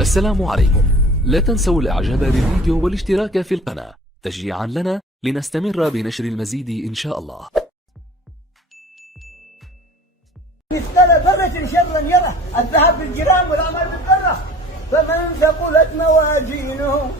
السلام عليكم. لا تنسوا الاعجاب بالفيديو والاشتراك في القناة تشجيعا لنا لنستمر بنشر المزيد ان شاء الله. مثقال ذرة شرا يره، الذهب بالجرام والعمل بالذرة. فمن ثقلت موازينه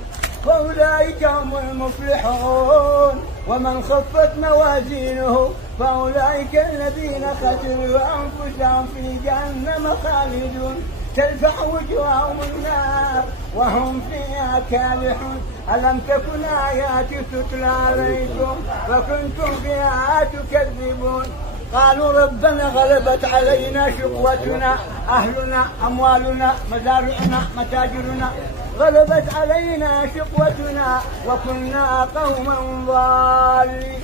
فأولئك هم المفلحون، ومن خفت موازينه فأولئك الذين خسروا أنفسهم في جهنم خالدون، تلفح وجوههم النار وهم فيها كالحون. ألم تكن آياتي تتلى عليكم فكنتم بها تكذبون. قالوا ربنا غلبت علينا شقوتنا، أهلنا أموالنا مزارعنا متاجرنا، غلبت علينا شقوتنا وكنا قوما ضالين.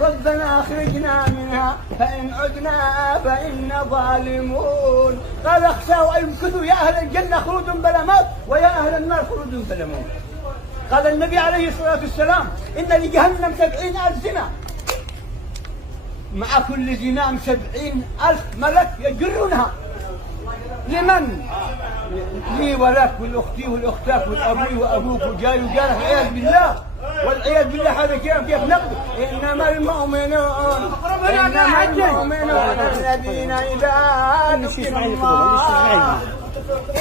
ربنا أخرجنا منها فإن عدنا فإنا ظالمون. قال اخشوا أن يمكثوا، يا أهل الجنة خلود بلا موت ويا أهل النار خلود بلا موت. قال النبي عليه الصلاة والسلام إن لجهنم 70,000 زنا، مع كل زنام 70,000 ملك يجرونها. لمن؟ لي ولك ولأختي والأختك والأبوي وأبوك وجاري وجارك، والعياذ بالله والعياذ بالله. هذا كيف نقضي؟ إنما المؤمنون الذين إذا ذكر الله،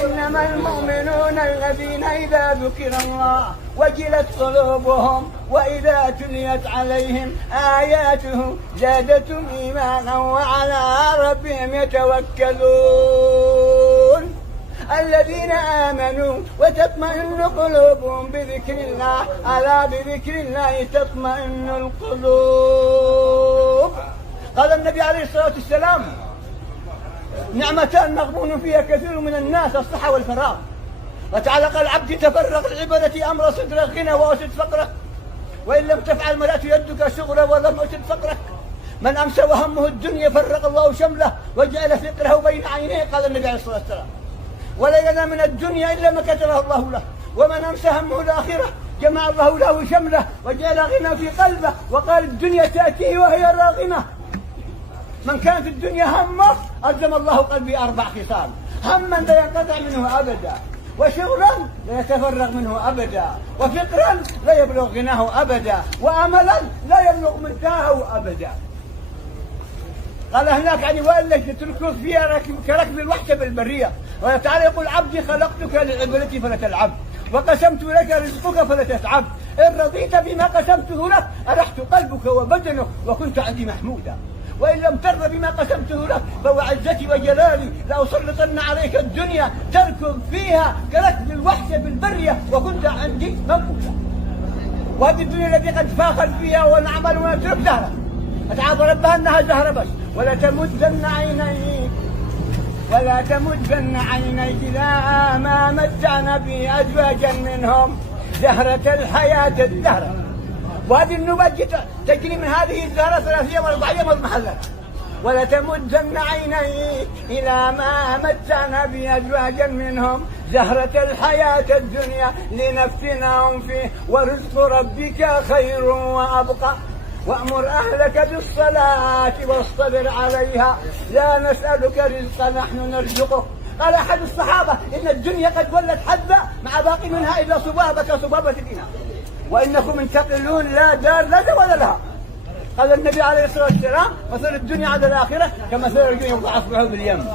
إنما المؤمنون الذين إذا ذكر الله وجلت قلوبهم وإذا تليت عليهم آياته زادتهم إيمانا وعلى ربهم يتوكلون. الذين آمنوا وتطمئن قلوبهم بذكر الله، ألا بذكر الله تطمئن القلوب. قال النبي عليه الصلاة والسلام نعمتان مغبون فيها كثير من الناس، الصحة والفراغ. وتعالى قال العبد تفرغ لعبادة أمر صدرك غنى وأسد فقرك، وإن لم تفعل ملأت يدك شغلا ولم أسد فقرك. من أمسى وهمه الدنيا فرغ الله شمله وجعل فقره بين عينيه، قال النبي عليه الصلاة والسلام ولا ينام من الدنيا إلا ما كتبه الله له. ومن أمسى همه الآخرة جمع الله له شمله وجعل غنى في قلبه، وقال الدنيا تأتيه وهي راغمة. من كانت الدنيا همه ألزم الله قلبي 4 خصال: هما لا ينقطع منه أبدا، وشغلا لا يتفرغ منه أبدا، وفقرا لا يبلغ غناه أبدا، وأملا لا يبلغ منتهاه أبدا. قال هناك يعني وإلا تركض فيها كركب الوحش بالبرية. وتعالى يقول عبدي خلقتك لعبادتي فلا تلعب، وقسمت لك رزقك فلا تتعب. إن رضيت بما قسمته لك أرحت قلبك وبدنك وكنت عندي محمودا، وإن لم ترضى بما قسمته لك فوعزتي وجلالي لأسلطن عليك الدنيا تركض فيها كركب الوحش بالبرية وكنت عندي موجودا. وهذه الدنيا التي قد فاخر فيها ونعمل ونترك دهرها، أتعاظ ربها أنها زهر بس. ولا تمدن عينيك إلى ما متعنا به أزواجا منهم زهرة الحياة الدهر. وهذه النبات تجري من هذه الزهرة 3 أيام 4 أيام المحلات. ولا تمدن عينيك إلى ما متعنا به أزواجا منهم زهرة الحياة الدنيا لنفتنهم فيه ورزق ربك خير وأبقى. وأمر أهلك بالصلاة واصطبر عليها لا نسألك رزقا نحن نرزقك. قال أحد الصحابة إن الدنيا قد ولت حبة مع باقي منها إلا صبابة صبابة الإناء، وإنكم منتقلون لا دار لا زوال لها. قال النبي عليه الصلاة والسلام مثل الدنيا على الآخرة كمثل الرجل يوضع أصبعه باليم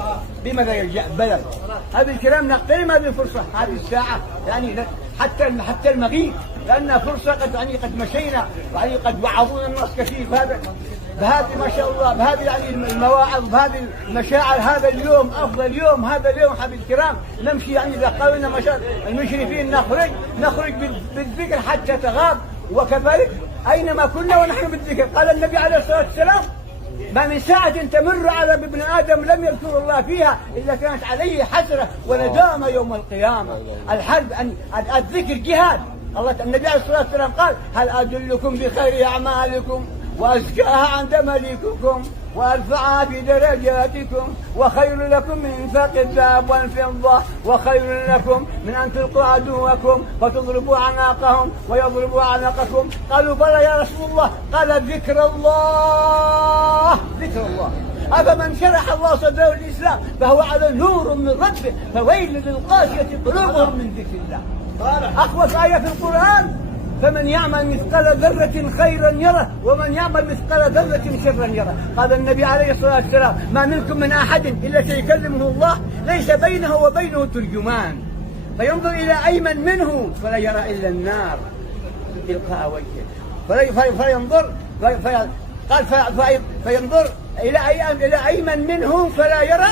بماذا يرجع بلد. هذا الكلام نقتنم هذه الفرصة، هذه الساعة يعني حتى المغيب، لأنها فرصة قد مشينا يعني قد وعظونا الناس كثير بهذه ما شاء الله، بهذه يعني المواعظ، بهذه المشاعر. هذا اليوم أفضل يوم، هذا اليوم حبيب الكرام نمشي يعني إذا قالوا مشاعر المشرفين نخرج بالذكر حتى تغاب، وكذلك أينما كنا ونحن بالذكر. قال النبي عليه الصلاة والسلام ما من ساعة تمر على ابن آدم لم يذكر الله فيها إلا كانت عليه حسرة وندامة يوم القيامة. الحرب الذكر جهاد. النبي عليه الصلاة والسلام قال هل أدلكم بخير أعمالكم وأزكاها عند مليككم وأرفعها في درجاتكم وخير لكم من إنفاق الذهب والفضة وخير لكم من أن تلقوا عدوكم فتضربوا أعناقهم ويضربوا أعناقكم. قالوا بلى يا رسول الله. قال ذكر الله. أفمن شرح الله صدره للإسلام فهو على نور من ربه فويل للقاسية قلوبهم من ذكر الله. أخوف آية في القرآن فمن يعمل مثقال ذرة خيرا يره ومن يعمل مثقال ذرة شرا يره. قال النبي عليه الصلاة والسلام ما منكم من أحد إلا سيكلمه الله ليس بينه وبينه ترجمان فينظر إلى أيمن منه فلا يرى إلا النار تلقاء وجهه فينظر إلى أيمن منه فلا يرى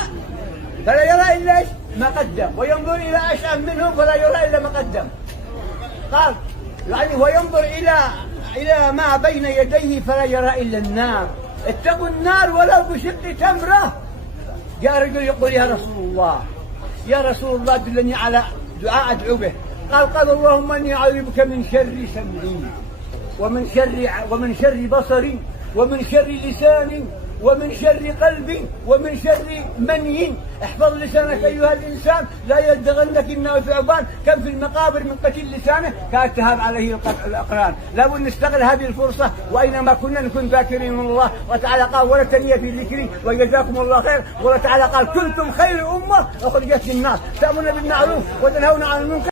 إلا ما قدم وينظر إلى أشأم منه فلا يرى إلا ما قدم. قال يعني وينظر إلى ما بين يديه فلا يرى إلا النار. اتقوا النار ولو بشق تمرة. جاء رجل يقول يا رسول الله دلني على دعاء أدعو به. قال اللهم إني أعوذ بك من شر سمعي ومن شر بصري ومن شر لساني ومن شر قلبي ومن شر مني. احفظ لسانك أيها الإنسان لا يلدغنك إنه ثعبان كم في المقابر من قتيل لسانه كالتهاب عليه الأقران. لابد نستغل هذه الفرصة وأينما كنا نكون ذاكرين من الله وتعالى قال ولا تنية في ذكري وجزاكم الله خير. وتعالى قال كنتم خير أمة أخرجت للناس تأمرون بالمعروف وتنهون عن المنكر